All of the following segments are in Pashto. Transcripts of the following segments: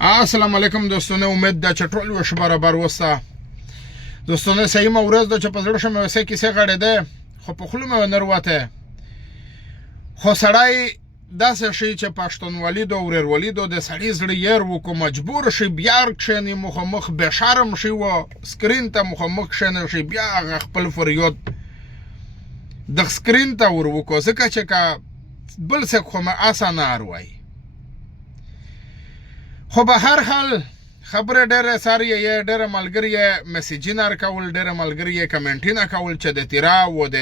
السلام علیکم دوستانه، امید ده چې ټول وش برابر وسه. دوستانه صحیح ورځ ده چې په زړه شمه وسه کیسه غړېده، خو په خوله مې نه وروته. خو سړی داسې شي چې پښتونولي د ورورولي د سړي زړه ير وکړو، مجبور شي بیا کښېني مخامخ به شرم شي و سکرین ته مخامخ کښېني شي، بیا خپل فریاد د سکرین ته ور وکړو، ځکه چې که بل څه خو مې اسانه اروي. خو به هر حال خبره ډېره ساري یې ډېره ملګری یې میسیجونه راکول، ډېره ملګری یې کمنټونه کول چې د تیرا و د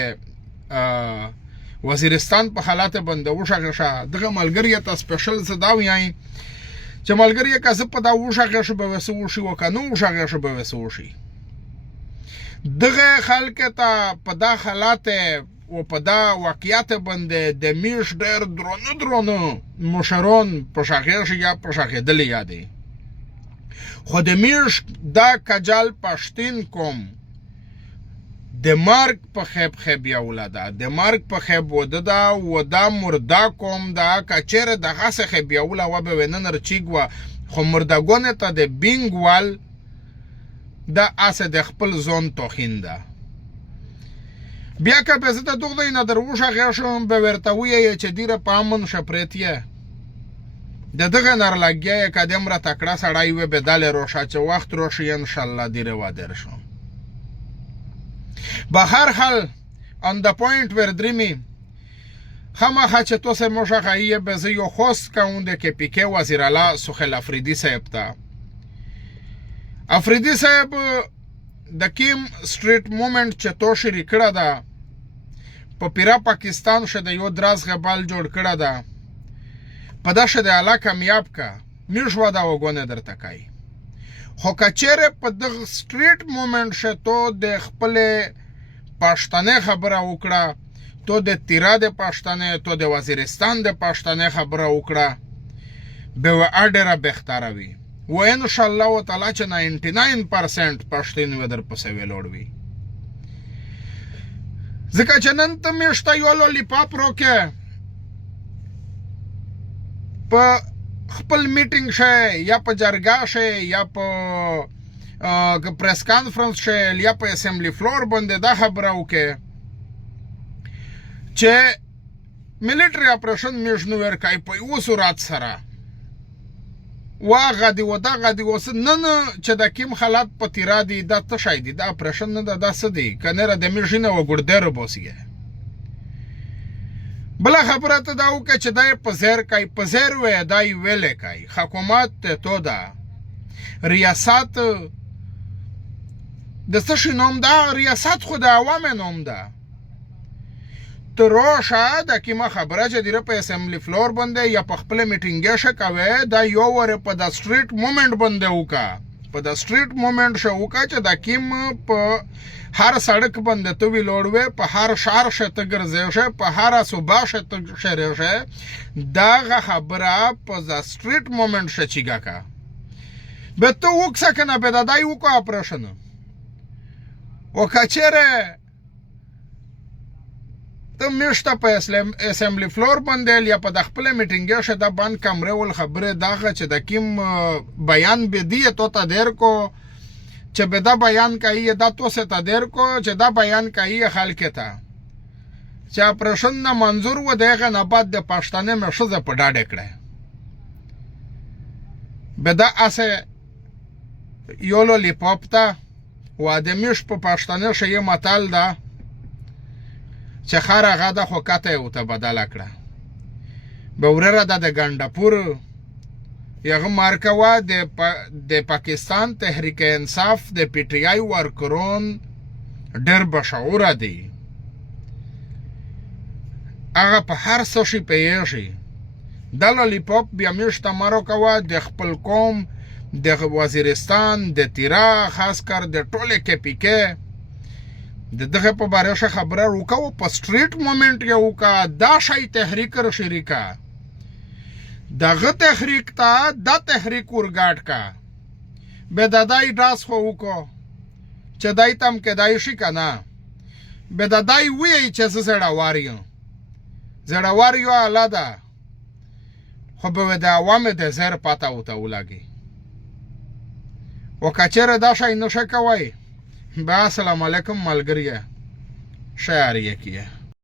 وزیرستان په حالات باندې وشغه دغه ملګری ته سپیشل څه دا وایي چې ملګری که څه په دا وشغه شو به وسو شي او کنو وشغه شو به وسو شي. دغه خلک ته په دا حالات او په دا واقعیت باندې د میش ډېر درونو مشرون په شاغیر شي یا په شاغېدلې یادې. خو د میش دا کجال پښتین کوم د مرګ په خیب یولاده، د مرګ په خیب وده دا و دا مردا کوم دا کچره دغه څه خیب یولا و به ونن رچیګ و خو مردګونه ته د بینګ وال دا اسه د خپل ځون توخین ده. بیا که به زه د دغه نه دروښه غیر شم به ورته وایي چې ډیره په امن شپرتیه د دغه نرلګیا قدم را تکړه سړی و به دل روشه چې وخت روشي ان شاء الله ډیره وادر شم. به هر حال on the point where dreamy خامخا چې تو سه موشه غایې به زه یو خوست کاونده کې پیکه وزیر اعلی سهیل افریدی صاحب ته. افریدی صاحب د کیم سټریټ موومنت چې تو شریک کړه ده په پیرا پاکستان شه د یو دراز غبال جوړ کړه ده په دا شه د اعلی کامیاب کا میش ودا وګونه درته کوي. خو کچره په دغه سټریټ موومنت شه تو د خپل پښتنه خبره وکړه، تو د تیرا د پښتنه، تو د وزیرستان د پښتنه خبره وکړه، به و اډره بهتره وي و ان شاء الله تعالی چې 99% پښتون و در پسې ویلوړوي. ځکه چې نن ته میشته یو لولیپاپ روکه په خپل میټینګ شه یا په جرګه شه یا په پریس کانفرنس شه یا په اسمبلی فلور باندې دا خبره وکړي چې ملټری اپریشن میشنو ورکای په یو صورت سره واغه دی و دغه دی وس نن چې د کیم حالات په تیرا دی دا تشای دی دا اپریشن نه دا څه دی کنه د میشنه و ګردره بوسیه. بل خبره ته دا وکړه چې دای په زیر کای په زیر وې دای ویلې کای حکومت ته دا ریاست د څه نوم دا ریاست خو د عوام نوم ده. تروشه د کیمه خبره چې دیره په اسمبلی فلور باندې یا په خپل میټینګ شه کوي دا یو ور په د سټریټ موومنت باندې وکا په د سټریټ موومنت شو وکا چې د کیم په هر سړک باندې تو وی لوړوي په هر شهر شته ګرځي شه په هر صوبه شته شهر شه دا خبره په د سټریټ موومنت شه چیګه کا به تو وکسه کنه به دای وکا اپریشن او کچره ته میشته په اسمبلی فلور باندې یا په د خپل میټینګ شه د باندې کمره ول خبره داغه چې د کیم بیان به دی تو ته دیر کو چې به دا بیان کوي دا تو سه ته دیر کو چې دا بیان کوي خلک ته چې اپریشن نه منظور و دغه نه بعد د پښتنه مشه په ډاډه کړه به دا اسه یولو لیپاپ ته و د میش په پښتنه شې متال ده چې خاره غاده خو کته یو ته بدل کړه به ورره د ګندپور یغه مارکوا د پاکستان تحریک انصاف د پی ټی آی ورکرون ډېر بشعوره دی. هغه په هر څه شي پیږي د لولیپاپ بیا میشته مارو کوا د خپل قوم د وزیرستان د تیرا خاص کر د ټوله کې پیکه د دغه په باره خبره وکاو په سټریټ موومنت یو کا دا شای تحریک را شریکا دغه تحریک ته دا تحریک ورګاټ کا به دای داس خو وکړو چې دای تم کې دای شي کنه به دای وی چې زړه واریو الاده خو به د عوامو د زر پاته وته ولګي او کچره دا شی نشه کوئ بیا السلام علیکم ملګریه ښه یاریه کیه